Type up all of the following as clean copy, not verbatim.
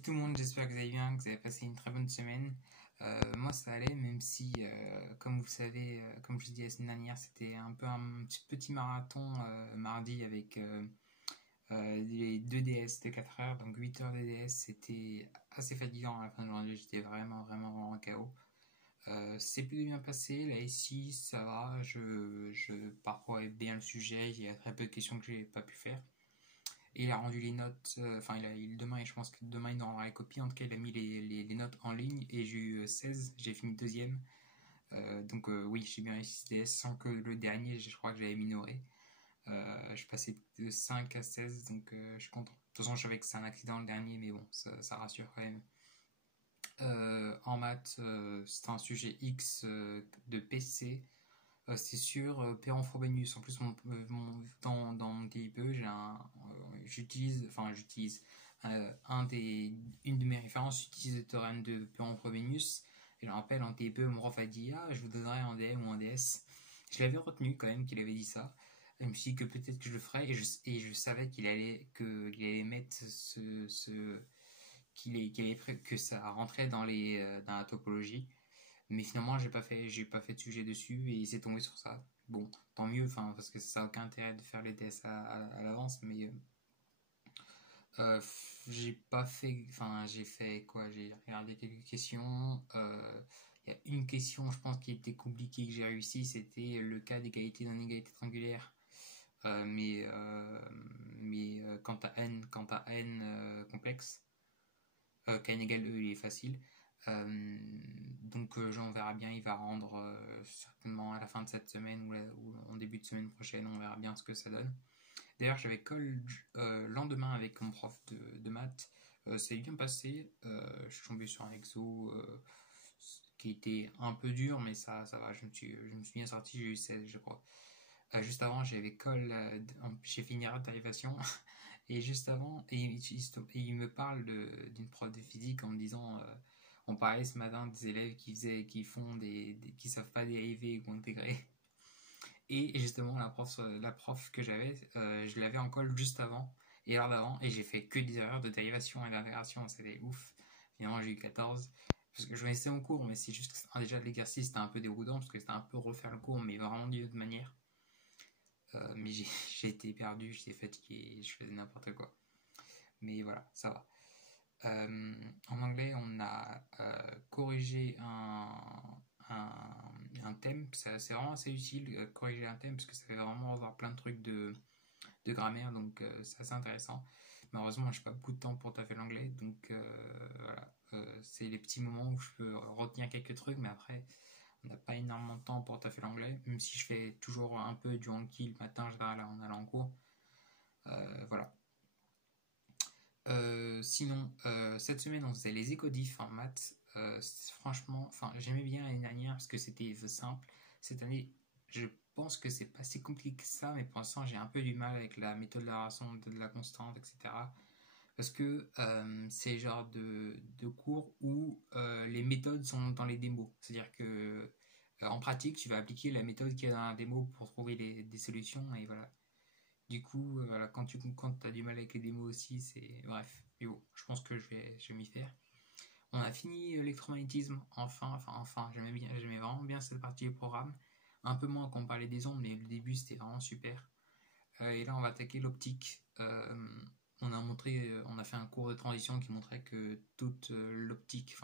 Salut tout le monde, j'espère que vous allez bien, que vous avez passé une très bonne semaine. Moi ça allait, même si, comme vous savez, comme je vous dis la semaine dernière, c'était un peu un petit marathon mardi avec les 2 DS de 4 heures, donc 8 heures de DS, c'était assez fatigant à la fin de journée, j'étais vraiment en KO. C'est plutôt bien passé, là ici ça va, je parcours bien le sujet, il y a très peu de questions que j'ai pas pu faire. Et il a rendu les notes, enfin demain, et je pense que demain il aura les copies, en tout cas il a mis les notes en ligne et j'ai eu 16, j'ai fini deuxième. Donc oui, j'ai bien réussi ce DS sans que le dernier, je crois que j'avais minoré. Je passais de 5 à 16, donc je suis content. De toute façon, je savais que c'est un accident le dernier, mais bon, ça rassure quand même. En maths, c'était un sujet X de PC. C'est sûr, Perron-Frobenius. En plus, dans mon TIPE, j'utilise une de mes références utilise le théorème de Perron-Frobenius. Et je me rappelle, en TIPE, mon prof a dit: Ah, je vous donnerai un DM ou un DS. Je l'avais retenu quand même qu'il avait dit ça. Je me suis dit que peut-être que je le ferais, et je savais qu'il allait mettre que ça rentrait dans la topologie. Mais finalement, j'ai pas fait de sujet dessus et il s'est tombé sur ça. Bon, tant mieux, enfin, parce que ça n'a aucun intérêt de faire les tests à l'avance, mais j'ai pas fait, enfin, j'ai fait quoi? J'ai regardé quelques questions. Il y a une question, je pense, qui était compliquée que j'ai réussi, c'était le cas d'égalité d'inégalité triangulaire. Quant à n complexe, kn égale e, il est facile. Donc on verra bien, il va rendre certainement à la fin de cette semaine ou en début de semaine prochaine, on verra bien ce que ça donne. D'ailleurs, j'avais call lendemain avec mon prof de maths, ça s'est bien passé, je suis tombé sur un exo qui était un peu dur, mais ça va, je me suis bien sorti, j'ai eu 16 je crois. Juste avant, j'avais call, j'ai fini la dérivation. Et juste avant, il me parle d'une prof de physique en me disant, on parlait ce matin des élèves qui savent pas dériver ou intégrer. Et justement, la prof que j'avais, je l'avais en colle juste avant et l'heure d'avant, et j'ai fait que des erreurs de dérivation et d'intégration, c'était ouf. Finalement, j'ai eu 14. Parce que je connaissais mon cours, mais c'est juste que déjà l'exercice c'était un peu déroutant, parce que c'était un peu refaire le cours, mais vraiment d'une autre manière. Mais j'ai été perdu, j'étais fatigué, je faisais n'importe quoi. Mais voilà, ça va. En anglais, on a corrigé un thème. C'est vraiment assez utile, corriger un thème, parce que ça fait vraiment avoir plein de trucs de grammaire, donc c'est assez intéressant. Malheureusement, j'ai pas beaucoup de temps pour taffer l'anglais, donc voilà. C'est les petits moments où je peux retenir quelques trucs, mais après, on n'a pas énormément de temps pour taffer l'anglais, même si je fais toujours un peu du Anki le matin, en allant en cours. Voilà. Sinon, cette semaine, on faisait les écodifs en maths. Franchement, enfin, j'aimais bien l'année dernière parce que c'était simple. Cette année, je pense que c'est pas si compliqué que ça, mais pour l'instant, j'ai un peu du mal avec la méthode de la relation de la constante, etc. Parce que c'est le genre de cours où les méthodes sont dans les démos. C'est-à-dire que en pratique, tu vas appliquer la méthode qu'il y a dans la démo pour trouver des solutions, et voilà. Du coup, voilà, quand as du mal avec les démos aussi, c'est. Bref, mais bon, je pense que je vais m'y faire. On a fini l'électromagnétisme, enfin, j'aimais vraiment bien cette partie du programme. Un peu moins quand on parlait des ondes, mais le début c'était vraiment super. Et là, on va attaquer l'optique. On a fait un cours de transition qui montrait que toute l'optique,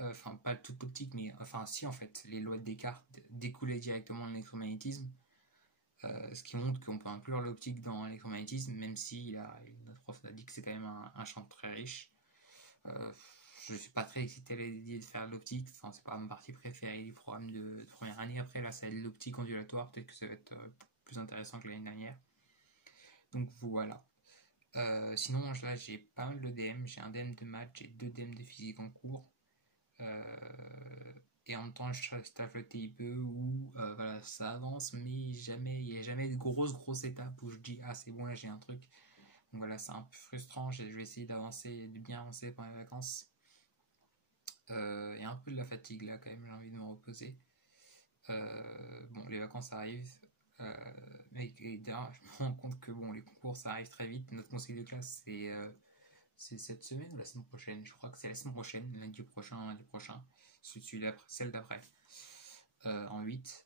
enfin pas toute l'optique, mais enfin si en fait, les lois de Descartes découlaient directement de l'électromagnétisme. Ce qui montre qu'on peut inclure l'optique dans l'électromagnétisme, même si notre prof a dit que c'est quand même un champ très riche. Je suis pas très excité à l'idée de faire de l'optique, enfin, c'est pas ma partie préférée du programme de première année. Après, là, c'est l'optique ondulatoire, peut-être que ça va être plus intéressant que l'année dernière. Donc voilà. Sinon, là, j'ai pas mal de DM. J'ai un DM de maths, j'ai 2 DM de physique en cours. Et en même temps, je taffe le TIPE où voilà, ça avance, mais il n'y a jamais de grosses étapes où je dis ah c'est bon, là j'ai un truc. Donc voilà, c'est un peu frustrant. Je vais essayer d'avancer, de bien avancer pendant les vacances. Et un peu de la fatigue là quand même, j'ai envie de me reposer. Bon, les vacances arrivent. Mais d'ailleurs, je me rends compte que bon, les concours ça arrive très vite. Notre conseil de classe c'est C'est cette semaine ou la semaine prochaine? Je crois que c'est la semaine prochaine, lundi prochain, celle d'après, en 8.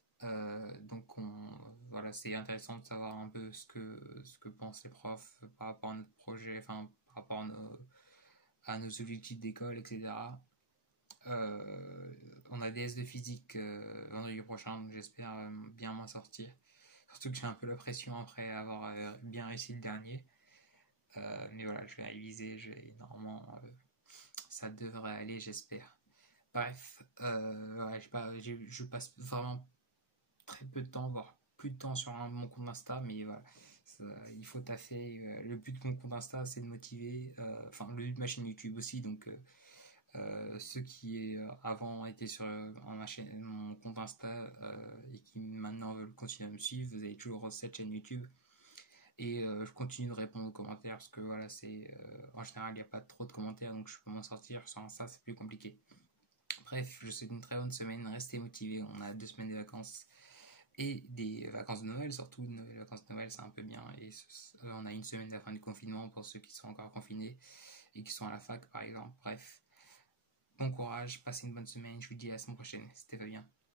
Donc voilà, c'est intéressant de savoir un peu ce que pensent les profs par rapport à notre projet, enfin par rapport à nos objectifs d'école, etc. On a des S de physique vendredi prochain, donc j'espère bien m'en sortir. Surtout que j'ai un peu la pression après avoir bien réussi le dernier. Mais voilà, je vais réviser, normalement ça devrait aller, j'espère. Bref, ouais, je passe vraiment très peu de temps, voire plus de temps sur mon compte Insta, mais voilà, il faut taffer. Le but de mon compte Insta, c'est de motiver, enfin, le but de ma chaîne YouTube aussi, donc ceux qui avant étaient sur mon compte Insta et qui maintenant veulent continuer à me suivre, vous avez toujours cette chaîne YouTube. Et je continue de répondre aux commentaires parce que voilà, en général, il n'y a pas trop de commentaires, donc je peux m'en sortir. Sans ça, c'est plus compliqué. Bref, je vous souhaite une très bonne semaine. Restez motivés. On a 2 semaines de vacances et des vacances de Noël. Surtout, les vacances de Noël, c'est un peu bien. Et on a une semaine de la fin du confinement pour ceux qui sont encore confinés et qui sont à la fac, par exemple. Bref, bon courage, passez une bonne semaine. Je vous dis à la semaine prochaine. C'était Fabien.